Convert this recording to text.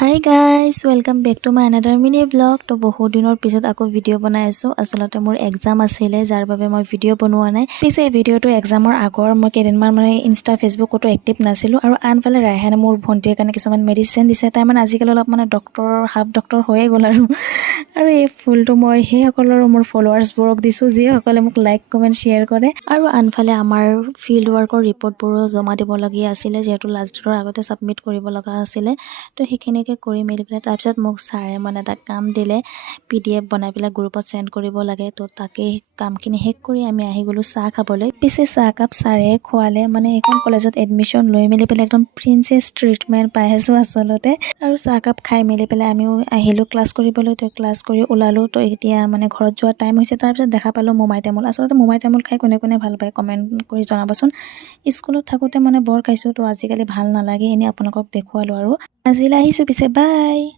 High guys welcome back to my another mini vlog. তো বহুত দিনৰ পিছত আকৌ ভিডিঅ' বনাই আছোঁ। আচলতে মোৰ এক্সাম আছিলে, যাৰ বাবে মই ভিডিঅ' বনোৱা নাই। পিছে এই ভিডিঅ'টো এক্সামৰ আগৰ মই কেইদিনমান মানে ইনষ্টা ফেচবুক ক'তো এক্টিভ নাছিলোঁ। আৰু আনফালে ৰায়হানে মোৰ ভণ্টিৰ কাৰণে কিছুমান মেডিচিন দিছে। তাই মানে আজিকালি অলপ মানে ডক্টৰ হাফ ডক্টৰ হৈয়ে গ'ল আৰু এই ফুলটো মই সেইসকলৰ মোৰ ফলোৱাৰ্ছবোৰক দিছোঁ, যিসকলে মোক লাইক কমেণ্ট শ্বেয়াৰ কৰে। আৰু আনফালে আমাৰ ফিল্ড ৱৰ্কৰ ৰিপৰ্টবোৰো জমা দিবলগীয়া আছিলে, যিহেতু লাষ্ট ডেটৰ আগতে ছাবমিট কৰিব লগা আছিলে। তো সেইখিনিকে কৰি মেলি পেলাই তাৰপিছত মোক ছাৰে মানে এটা কাম দিলে, PDF বনাই পেলাই গ্ৰুপত চেণ্ড কৰিব লাগে। তো তাকেই কামখিনি শেষ কৰি আমি আহি গ'লোঁ চাহ খাবলৈ। পিছে চাহকাপ ছাৰে খোৱালে, মানে এইখন কলেজত এডমিশ্যন লৈ মেলি পেলাই একদম প্ৰিন্সেছ ট্ৰিটমেণ্ট পাই আছোঁ আচলতে। আৰু চাহকাপ খাই মেলি পেলাই আমিও আহিলোঁ ক্লাছ কৰিবলৈ। তো ক্লাছ কৰি ওলালোঁ। তো এতিয়া মানে ঘৰত যোৱা টাইম হৈছে। তাৰপিছত দেখা পালোঁ মোমাই তামোল। আচলতে মোমাই তামোল খাই কোনে কোনে ভাল পায় কমেণ্ট কৰি জনাবচোন। স্কুলত থাকোঁতে মানে বৰ খাইছোঁ, তো আজিকালি ভাল নালাগে। এনেই আপোনালোকক দেখুৱালোঁ আৰু আজিলৈ আহিছোঁ। পিছে বাই।